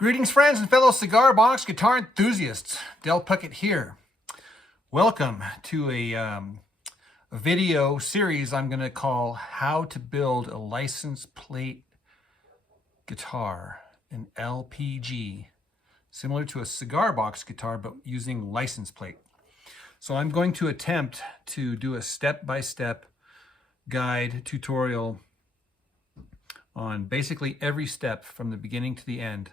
Greetings, friends and fellow cigar box guitar enthusiasts. Del Puckett here. Welcome to a video series I'm going to call How to Build a License Plate Guitar, an LPG, similar to a cigar box guitar, but using license plate. So I'm going to attempt to do a step-by-step guide tutorial on basically every step from the beginning to the end.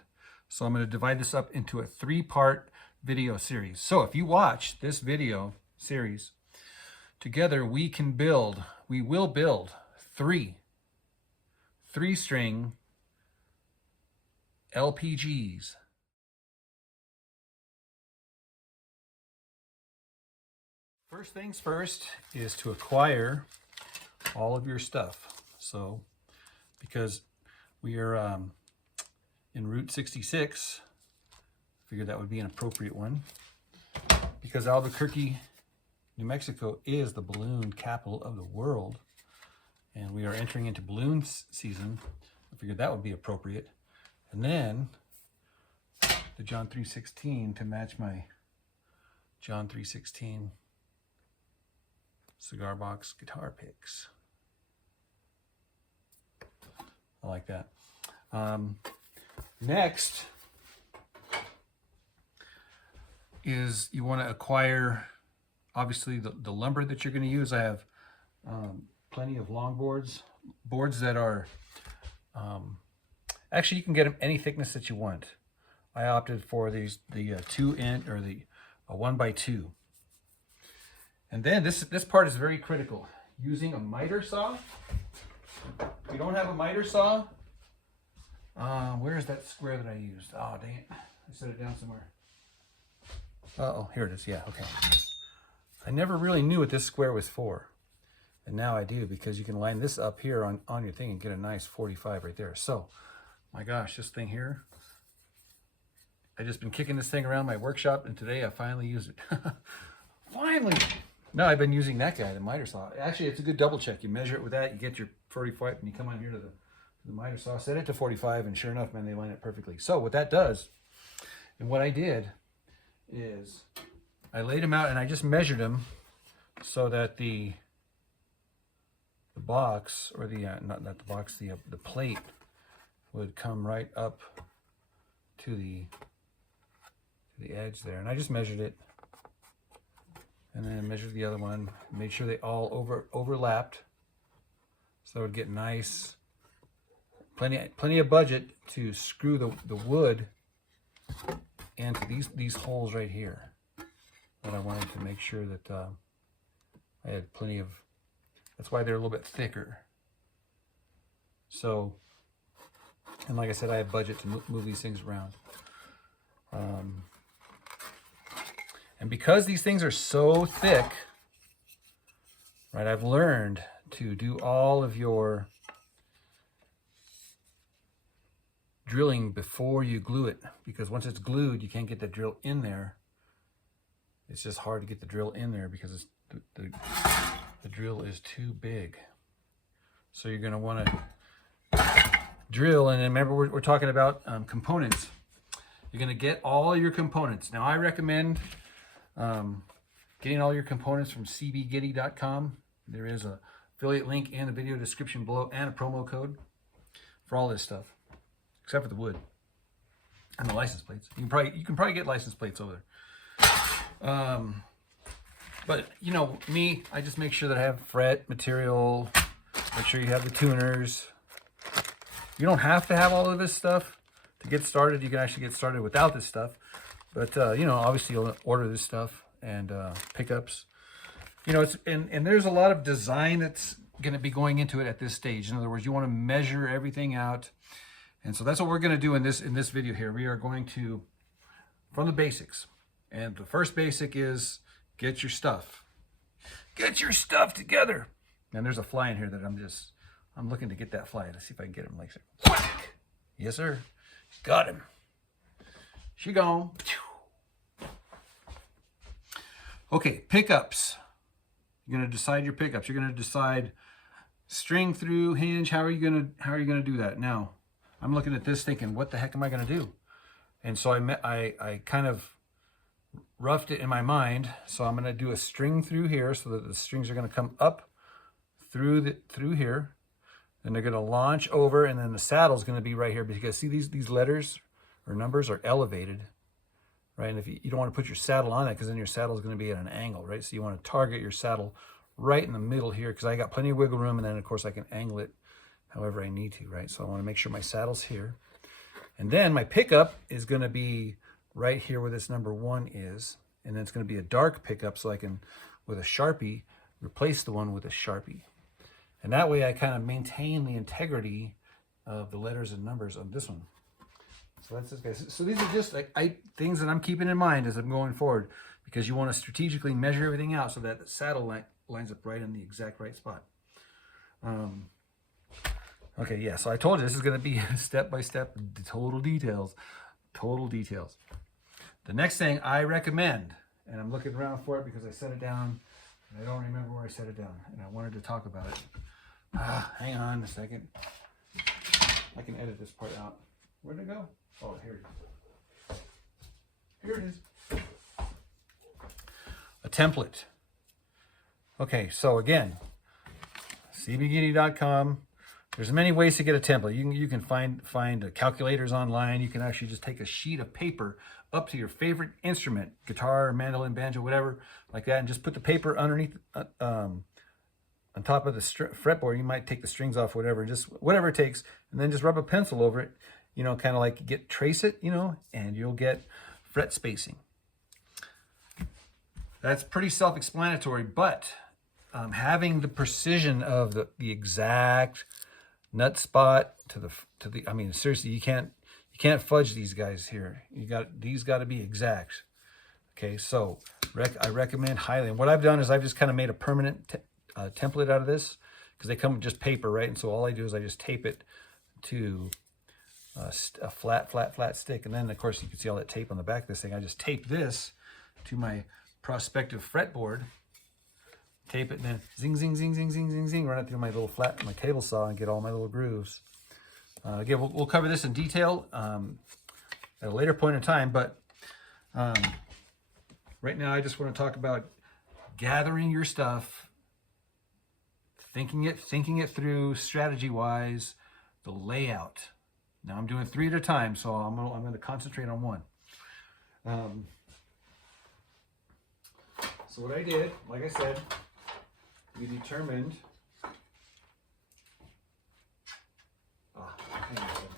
So I'm going to divide this up into a 3-part video series. So if you watch this video series, together we will build three-string LPGs. First things first is to acquire all of your stuff. So because we are in Route 66, figured that would be an appropriate one, because Albuquerque, New Mexico is the balloon capital of the world, and we are entering into balloon season. I figured that would be appropriate. And then the John 316 to match my John 316 cigar box guitar picks. I like that. Next is you want to acquire, obviously, the lumber that you're going to use. I have plenty of long boards that are, actually you can get them any thickness that you want. I opted for the 2-inch or the 1x2. And then this part is very critical. Using a miter saw. If you don't have a miter saw, where is that square that I used? Oh, dang it. I set it down somewhere. Uh-oh, here it is. Yeah, okay. I never really knew what this square was for. And now I do, because you can line this up here on your thing and get a nice 45 right there. So, my gosh, this thing here. I've just been kicking this thing around my workshop, and today I finally use it. Finally! No, I've been using that guy, the miter saw. Actually, it's a good double check. You measure it with that, you get your 45, and you come on here to the miter saw, set it to 45, and sure enough, man, they line it perfectly. So what that does, and what I did, is I laid them out and I just measured them so that the box, or the not the box, the plate would come right up to the edge there. And I just measured it, and then I measured the other one, made sure they all overlapped, so it would get nice. Plenty of budget to screw the wood into these holes right here. But I wanted to make sure that I had plenty of. That's why they're a little bit thicker. So, and like I said, I have budget to move these things around. And because these things are so thick, right? I've learned to do all of your drilling before you glue it, because once it's glued, you can't get the drill in there. It's just hard to get the drill in there because the drill is too big. So you're going to want to drill, and remember we're talking about components. You're going to get all your components. Now I recommend getting all your components from cbgetty.com. There is a affiliate link in the video description below and a promo code for all this stuff. Except for the wood and the license plates. You can probably get license plates over there. But you know me, I just make sure that I have fret material. Make sure you have the tuners. You don't have to have all of this stuff to get started. You can actually get started without this stuff. But you know, obviously you'll order this stuff, and pickups. You know, and there's a lot of design that's going to be going into it at this stage. In other words, you want to measure everything out. And so that's what we're going to do in this video here. We are going to, from the basics. And the first basic is get your stuff. Get your stuff together. And there's a fly in here that I'm looking to get that fly. Let's see if I can get him like so. Yes, sir. Got him. She gone. Okay, pickups. You're going to decide your pickups. You're going to decide string through, hinge. How are you going to do that? Now, I'm looking at this thinking, what the heck am I going to do? And so I kind of roughed it in my mind. So I'm going to do a string through here so that the strings are going to come up through here. And they're going to launch over, and then the saddle is going to be right here, because see these letters or numbers are elevated, right? And if you don't want to put your saddle on that, because then your saddle is going to be at an angle, right? So you want to target your saddle right in the middle here, because I got plenty of wiggle room, and then of course I can angle it however I need to, right? So I want to make sure my saddle's here. And then my pickup is going to be right here where this number 1 is, and then it's going to be a dark pickup, so I can, with a Sharpie, replace the one with a Sharpie. And that way I kind of maintain the integrity of the letters and numbers on this one. So that's this, guys. So these are just like things that I'm keeping in mind as I'm going forward, because you want to strategically measure everything out so that the saddle lines up right in the exact right spot. Okay, yeah, so I told you this is going to be step-by-step, total details. The next thing I recommend, and I'm looking around for it because I set it down, and I don't remember where I set it down, and I wanted to talk about it. Hang on a second. I can edit this part out. Where'd it go? Oh, here it is. Here it is. A template. Okay, so again, cbgiddy.com. There's many ways to get a template. You can find calculators online. You can actually just take a sheet of paper up to your favorite instrument, guitar, mandolin, banjo, whatever, like that, and just put the paper underneath, on top of the fretboard. You might take the strings off, whatever, just whatever it takes, and then just rub a pencil over it, you know, kind of like trace it, you know, and you'll get fret spacing. That's pretty self-explanatory, but having the precision of the exact nut spot to the I mean, seriously, you can't fudge these guys here. These got to be exact. Okay, so I recommend highly. And what I've done is I've just kind of made a permanent template out of this, because they come with just paper, right? And so all I do is I just tape it to a flat stick. And then of course you can see all that tape on the back of this thing. I just tape this to my prospective fretboard, tape it, and then zing, zing, zing, zing, zing, zing, zing, run it through my little my table saw and get all my little grooves. Again, we'll cover this in detail at a later point in time, but right now I just want to talk about gathering your stuff, thinking it through strategy-wise, the layout. Now I'm doing 3 at a time, so I'm going to concentrate on one. So what I did, like I said, we determined. Hang on a second.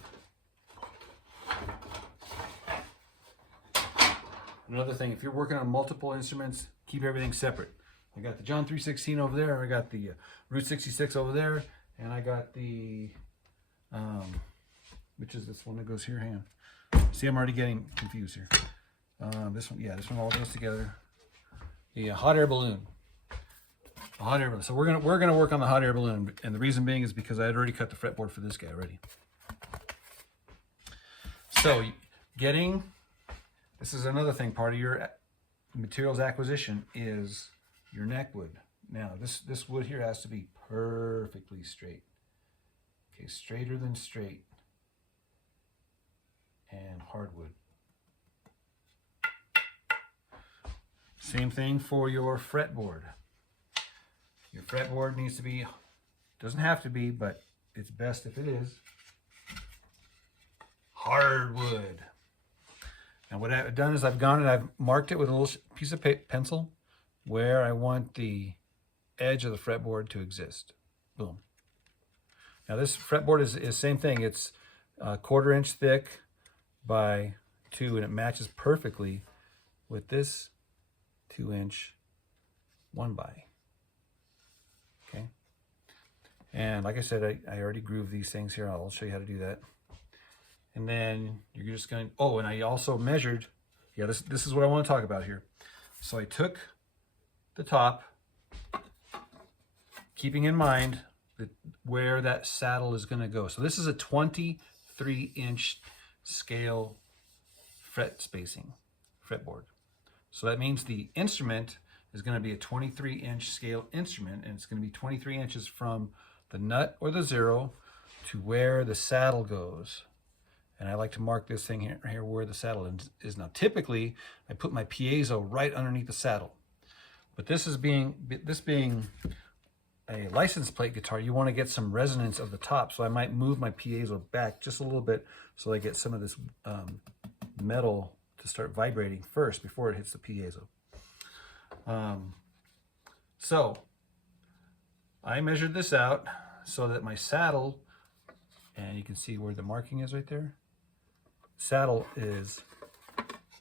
Another thing, if you're working on multiple instruments, keep everything separate. I got the John 316 over there, I got the Route 66 over there, and I got the, which is this one that goes here, hang on. See, I'm already getting confused here. This one, yeah, this one all goes together. The hot air balloon. A hot air balloon. So we're gonna work on the hot air balloon, and the reason being is because I had already cut the fretboard for this guy already. So this is another thing, part of your materials acquisition is your neck wood. Now this wood here has to be perfectly straight. Okay, straighter than straight. And hardwood. Same thing for your fretboard. Your fretboard needs to be, doesn't have to be, but it's best if it is, hardwood. And what I've done is I've gone and I've marked it with a little piece of pencil where I want the edge of the fretboard to exist. Boom. Now this fretboard is same thing. It's a 1/4 inch thick by 2, and it matches perfectly with this 2-inch 1x. Okay. And like I said, I already grooved these things here. I'll show you how to do that. And then you're just going to, oh, and I also measured, yeah, this is what I want to talk about here. So I took the top, keeping in mind where that saddle is going to go. So this is a 23-inch scale fret spacing fretboard. So that means the instrument is going to be a 23-inch scale instrument, and it's going to be 23 inches from the nut or the 0 to where the saddle goes. And I like to mark this thing here where the saddle is. Now, typically, I put my piezo right underneath the saddle. But this being a license plate guitar, you want to get some resonance of the top. So I might move my piezo back just a little bit so I get some of this metal to start vibrating first before it hits the piezo. So I measured this out so that my saddle, and you can see where the marking is right there, saddle is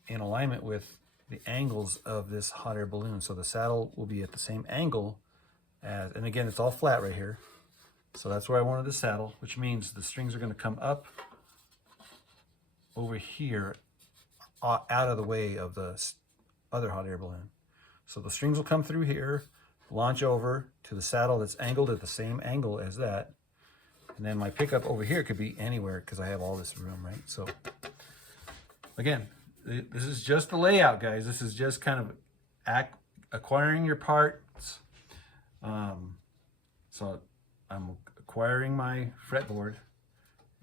in alignment with the angles of this hot air balloon. So the saddle will be at the same angle as, and again, it's all flat right here. So that's where I wanted the saddle, which means the strings are going to come up over here out of the way of the other hot air balloon. So the strings will come through here, launch over to the saddle that's angled at the same angle as that. And then my pickup over here could be anywhere because I have all this room, right? So again, this is just the layout, guys. This is just kind of acquiring your parts. So I'm acquiring my fretboard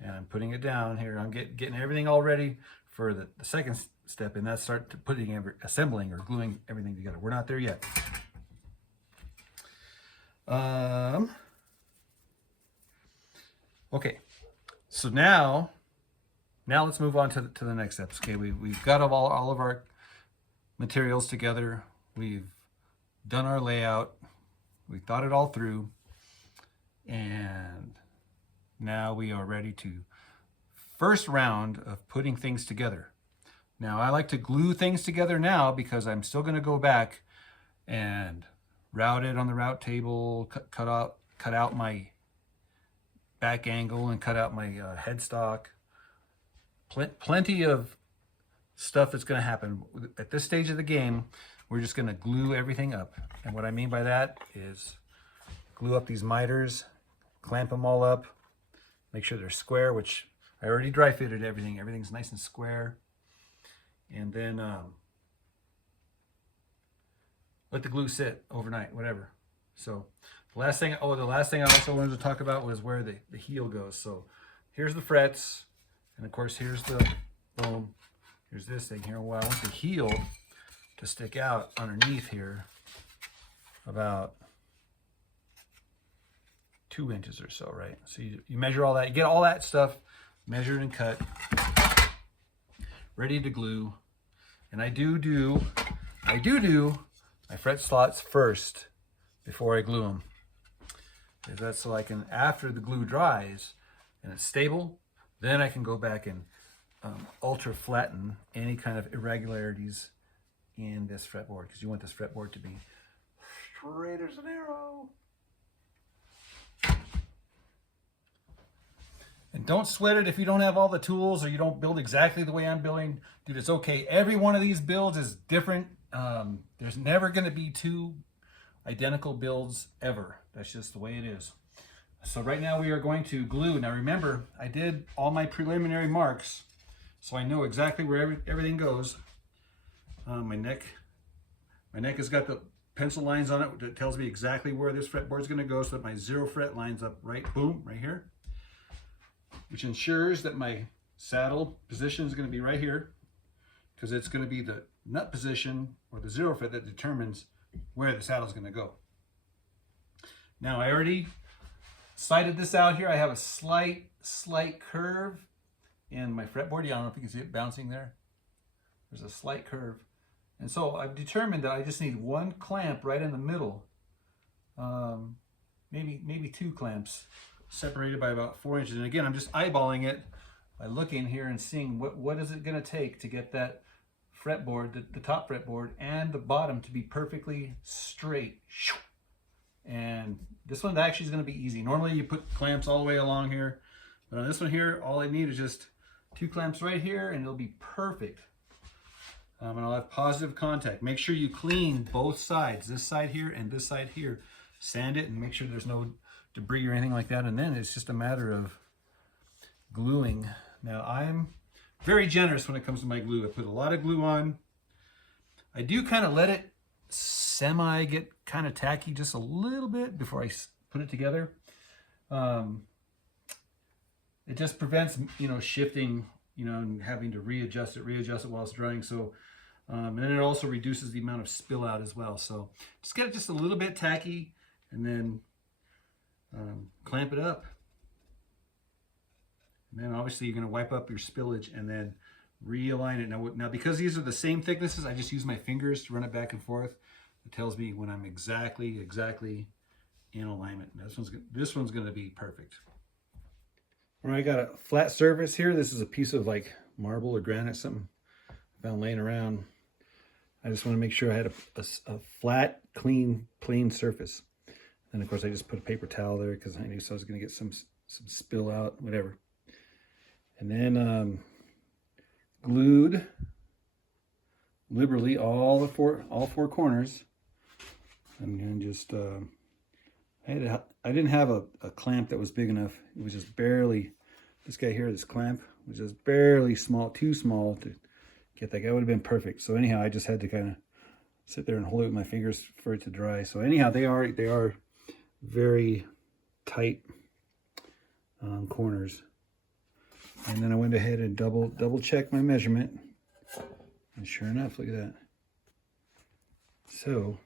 and I'm putting it down here. I'm getting everything all ready for the second step, and that's start to assembling or gluing everything together. We're not there yet. Okay, so now let's move on to the next steps. Okay, we've got all of our materials together. We've done our layout. We thought it all through, and now we are ready to first round of putting things together. Now I like to glue things together now because I'm still going to go back and route it on the route table, cut out my back angle and cut out my headstock. Plenty of stuff that's going to happen. At this stage of the game, we're just going to glue everything up. And what I mean by that is glue up these miters, clamp them all up, make sure they're square, which I already dry fitted everything. Everything's nice and square. And then let the glue sit overnight, whatever. So the last thing I also wanted to talk about was where the heel goes. So here's the frets, and of course here's the boom. Here's this thing here. Well, I want the heel to stick out underneath here about 2 inches or so, right? So you measure all that, you get all that stuff measured and cut, ready to glue. And I do my fret slots first before I glue them. Because that's so I can, after the glue dries and it's stable, then I can go back and ultra flatten any kind of irregularities in this fretboard, because you want this fretboard to be straight as an arrow. And don't sweat it if you don't have all the tools or you don't build exactly the way I'm building. Dude, it's okay. Every one of these builds is different. There's never going to be two identical builds ever. That's just the way it is. So right now we are going to glue. Now remember, I did all my preliminary marks, so I know exactly where everything goes. My neck has got the pencil lines on it that tells me exactly where this fretboard is going to go, so that my 0 fret lines up right, boom, right here, which ensures that my saddle position is going to be right here, because it's going to be the nut position or the 0 fret that determines where the saddle is going to go. Now I already sighted this out here. I have a slight curve in my fretboard. Yeah, I don't know if you can see it bouncing there. There's a slight curve. And so I've determined that I just need one clamp right in the middle. Maybe 2 clamps separated by about 4 inches. And again, I'm just eyeballing it by looking here and seeing what is it going to take to get that fretboard, the top fretboard and the bottom to be perfectly straight. And this one actually is going to be easy. Normally you put clamps all the way along here, but on this one here, all I need is just 2 clamps right here and it'll be perfect. And I'll have positive contact. Make sure you clean both sides, this side here and this side here. Sand it and make sure there's no debris or anything like that. And then it's just a matter of gluing. Now I'm very generous when it comes to my glue. I put a lot of glue on. I do kind of let it get kind of tacky just a little bit before I put it together. It just prevents, shifting you know, and having to readjust it while it's drying. So, and then it also reduces the amount of spill out as well. So just get it just a little bit tacky, and then clamp it up. And then obviously you're going to wipe up your spillage and then realign it. Now because these are the same thicknesses, I just use my fingers to run it back and forth. It tells me when I'm exactly in alignment. And this one's going to be perfect. All right, I got a flat surface here. This is a piece of like marble or granite, something I found laying around. I just want to make sure I had a flat, clean, plain surface. And of course I just put a paper towel there because I knew I was going to get some spill out, whatever. And then glued liberally all four corners. And then just I didn't have a clamp that was big enough. It was just barely, this guy here, this clamp was just barely small, too small to get that guy. Would have been perfect. So anyhow, I just had to kind of sit there and hold it with my fingers for it to dry. So anyhow, they are very tight corners. And then I went ahead and double checked my measurement. And sure enough, look at that. So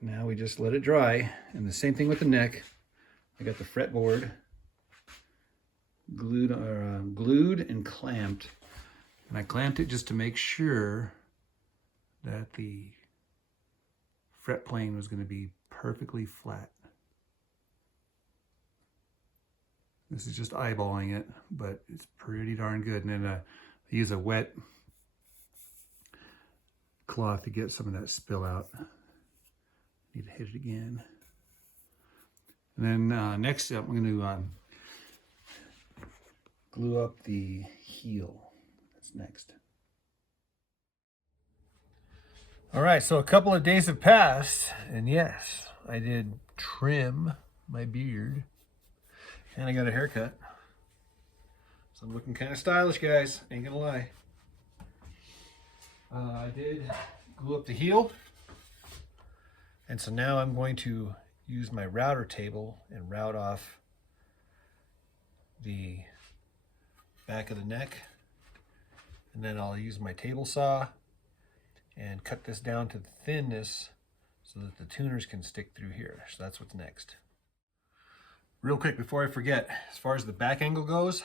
now we just let it dry. And the same thing with the neck. I got the fretboard glued and clamped. And I clamped it just to make sure that the fret plane was going to be perfectly flat. This is just eyeballing it, but it's pretty darn good. And then I use a wet cloth to get some of that spill out. Need to hit it again. And then next up, I'm going to glue up the heel. That's next. All right, so a couple of days have passed, and yes, I did trim my beard, and I got a haircut. So I'm looking kind of stylish, guys, ain't gonna lie. I did glue up the heel, and so now I'm going to use my router table and route off the back of the neck, and then I'll use my table saw and cut this down to the thinness so that the tuners can stick through here. So that's what's next. Real quick before I forget, as far as the back angle goes,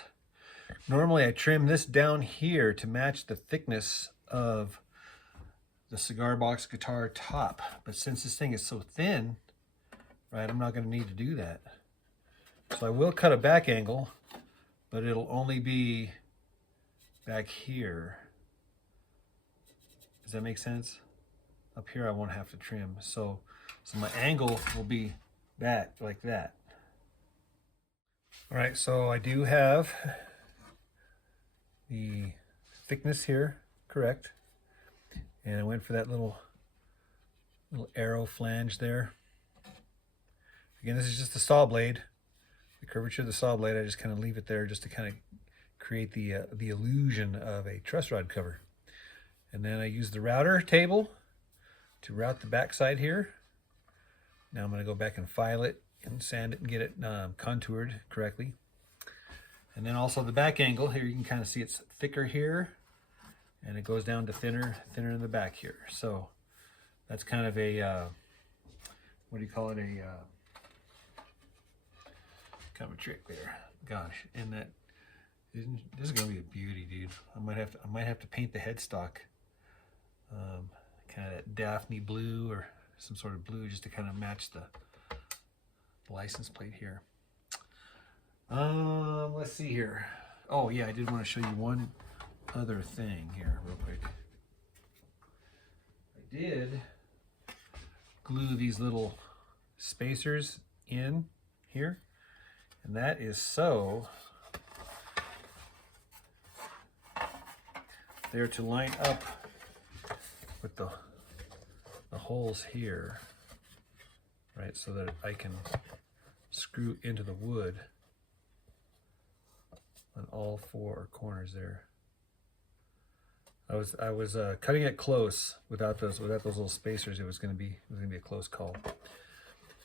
normally I trim this down here to match the thickness of the cigar box guitar top. But since this thing is so thin, right, I'm not going to need to do that. So I will cut a back angle, but it'll only be back here. Does that make sense? Up here I won't have to trim. So my angle will be back like that. All right, so I do have the thickness here correct. And I went for that little arrow flange there. Again, this is just the saw blade. The curvature of the saw blade, I just kind of leave it there just to kind of create the illusion of a truss rod cover. And then I use the router table to route the backside here. Now I'm going to go back and file it and sand it and get it contoured correctly. And then also the back angle here, you can kind of see it's thicker here, and it goes down to thinner in the back here. So that's kind of a what do you call it? Kind of a trick there. Gosh, and that this is gonna be a beauty, dude. I might have to paint the headstock kind of that Daphne blue or some sort of blue just to kind of match the license plate here. Let's see here. Oh yeah, I did want to show you one other thing here real quick. I did glue these little spacers in here, and that is so they're to line up with the holes here, right, so that I can screw into the wood on all four corners there. I was cutting it close without those little spacers. It was going to be a close call.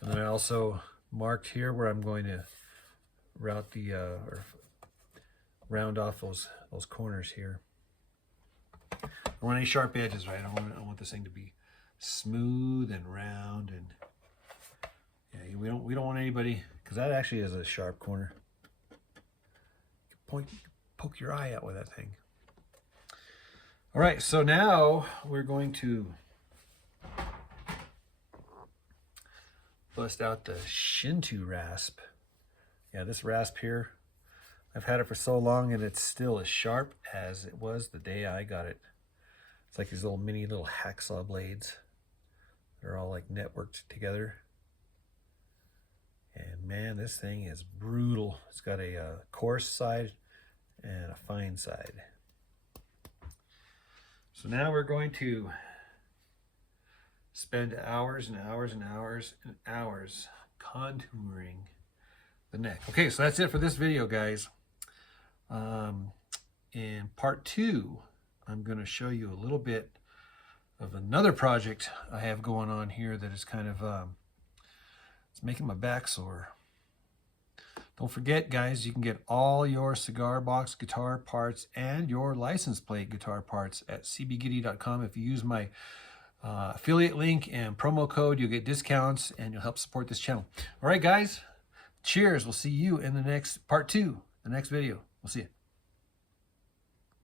And then I also marked here where I'm going to route the round off those corners here. I don't want any sharp edges, right? I want this thing to be smooth and round, and yeah, we don't want anybody, because that actually is a sharp corner. Poke your eye out with that thing. All right, so now we're going to bust out the Shinto rasp. Yeah, this rasp here, I've had it for so long and it's still as sharp as it was the day I got it. It's like these little hacksaw blades. They're all like networked together. And man, this thing is brutal. It's got a coarse side and a fine side. So now we're going to spend hours and hours and hours and hours contouring the neck. Okay, so that's it for this video, guys. In part 2, I'm going to show you a little bit of another project I have going on here that is kind of it's making my back sore. Don't forget, guys, you can get all your cigar box guitar parts and your license plate guitar parts at cbgiddy.com. If you use my affiliate link and promo code, you'll get discounts and you'll help support this channel. All right, guys, cheers. We'll see you in the next part 2, the next video. We'll see you.